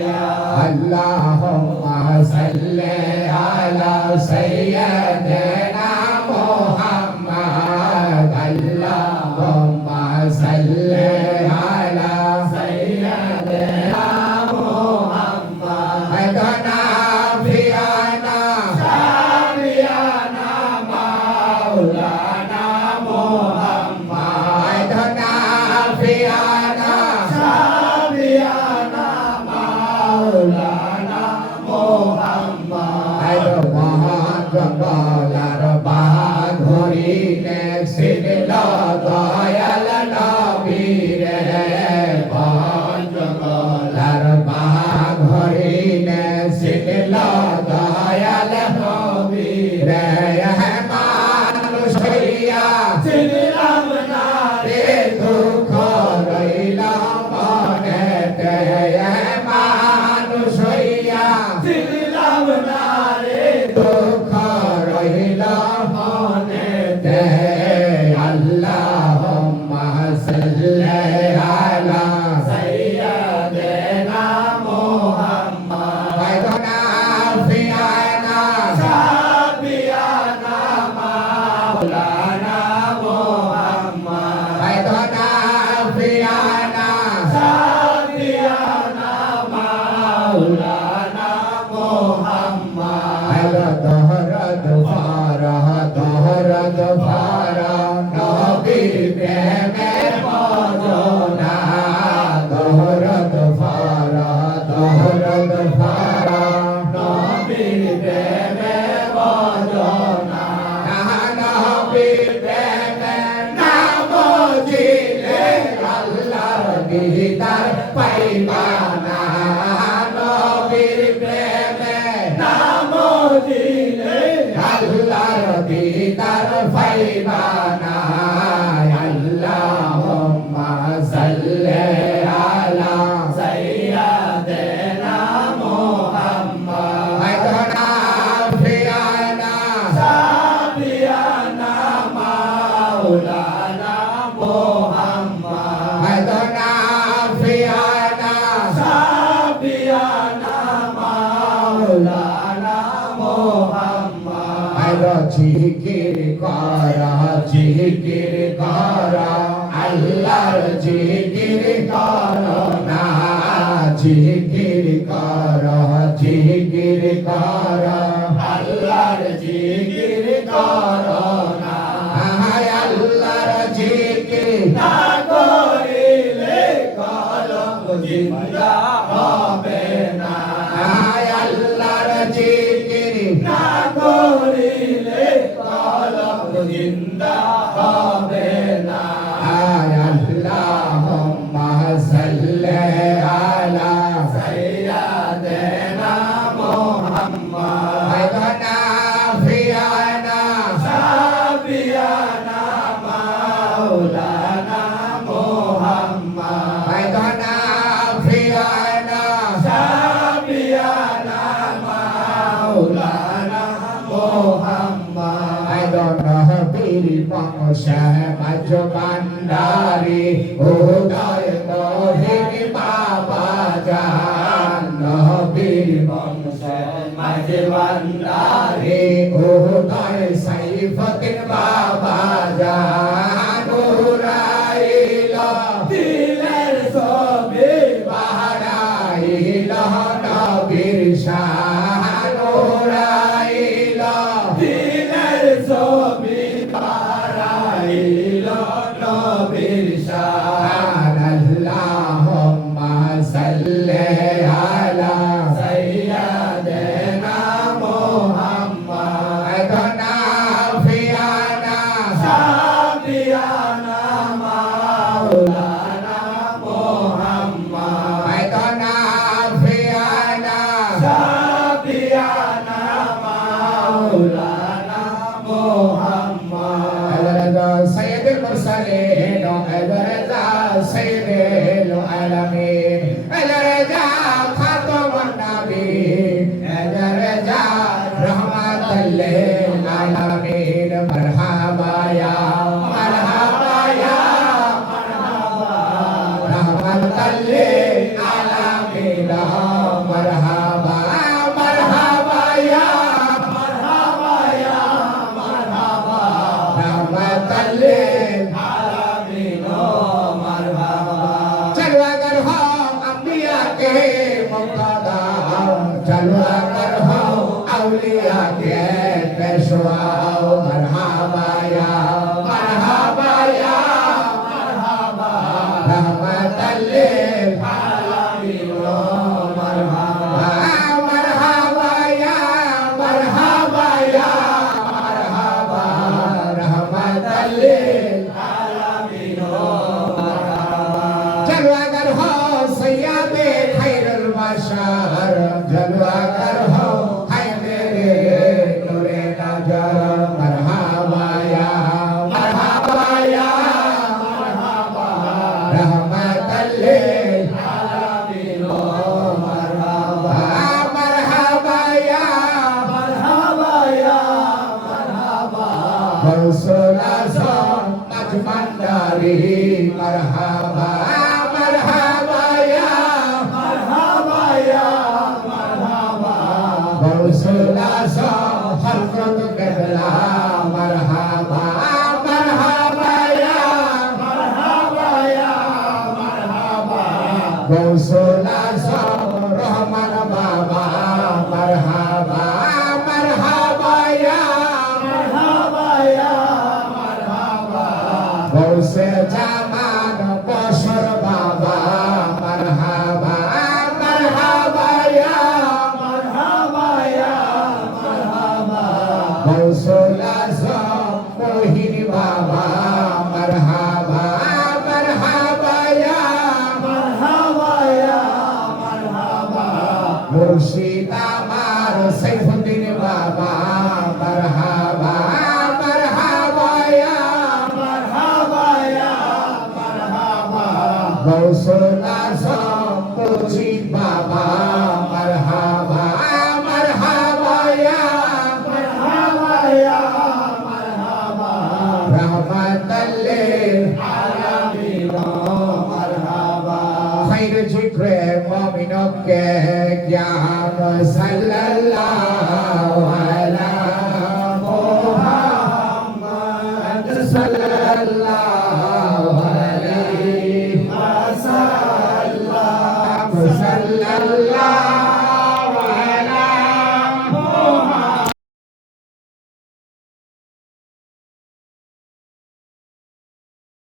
اللهم صل على سيدنا محمد اللهم صل على سيدنا محمد نافعنا شافعنا مولانا محمد نافعنا شافعنا مولانا محمد মহাজগলার বাঁধরিলে seal Dayal নবীরে মহাজগলার বাঁধরিলে seal Dayal নবীরে মানুষ হইয়া ছিলাম না রে দুঃখ রইল মনেতে মানুষ হইয়া ছিলাম না রে দুঃখ রইল মনেতে আল্লাহুম্মা সাল্লি আলা সাইয়্যিদিনা মুহাম্মাদ নাফিয়ানা শাফিয়ানা মাওলানা মুহাম্মাদ নাফিয়ানা শাফিয়ানা মাওলানা মুহাম্মাদ দহরত ফারা নবীর প্রেমে মজনা দহরত ফারা নবীর প্রেমে মজনা নবীর প্রেমে নাম জিলে আল্লাহর দিদার পাইবানা নবীর প্রেমে নাম জিলে আল্লাহর দিদার পাইবানা আল্লাহুম্মা সাল্লি আলা সাইয়্যিদিনা মুহাম্মাদ নাফিয়ানা শাফিয়ানা মাওলানা মুহাম্মাদ নাফিয়ানা শাফিয়ানা মাওলানা মুহাম্মাদ জিকির করা আল্লাহর জিকির করো না জিকির কর আল্লাহর জিকির করো না আল্লাহর জিকির না করিলে কলম জিন্দা হবে না আল্লাহর জিকির না করিলে কলম জিন্দা হবে না আল্লাহুম্মা সাল্লি আলা সাইয়্যিদিনা মুহাম্মাদ নাফিয়ানা শাফিয়ানা মাওলানা মুহাম্মাদ নাফিয়ানা শাফিয়ানা মাওলানা মুহাম্মাদ নবীর বংশে মাঝ ভান্ডারি উদয় মহির বাবা জান নবীর বংশে মাঝ ভান্ডারি উদয় সাইফুদ্দিন বাবা জান উড়াইল দিলের ছবি বাড়াইল নবীর শান উড়াইল দিলের ছবি বাড়াইল নবীর শান আল্লাহুম্মা সাল্লি আলা সাইয়্যিদিনা মুহাম্মাদ নাফিয়ানা শাফিয়ানা মাওলানা মুহাম্মাদ নাফিয়ানা मुक्तदा जलवा कर हो औलिया के पेशवा मरहबा या मरहबा या मरहबा रहमतल लिल आलमीन मरहबा मरहबा या मरहबा या मरहबा रहमतल लिल आलमीन मरहबा जलवा कर हो सैयदे खैरुल बशर जलवा कर हो है मेरे नूरे नजर मरहबा या मरहबा या मरहबा रहमतल लिल आलमीन मरहबा मरहबा या मरहबा या मरहबा बरसोला सो मजमंदारी मरहबा मरहबा या मरहबा या मरहबा बरसोला सो हज़रत क़िबला मरहबा मरहबा या मरहबा या मरहबा बरसोला सो रहमान बाबा मरहबा मरहबा या मरहबा या मरहबा बरसे जमान बशर बाबा मरहबा मरहबा या मरहबा या मरहबा बरसोला सो मोहिन बाबा मरहबा मरहबा या मरहबा या मरहबा मुर्शिद আমার সাইফুদ্দিন বাবা মরহবা মরহবা ইয়া মরহবা ইয়া মরহবা গৌসুল আজম মুর্শিদ বাবা মরহবা মরহবা ইয়া মরহবা ইয়া মরহবা রহমাতাল লিল আলামিন মরহবা खैर जिक्र मोमिनों के ज्ञान सल्लल्लाहु अलैहि मुहम्मद सल्लल्लाहु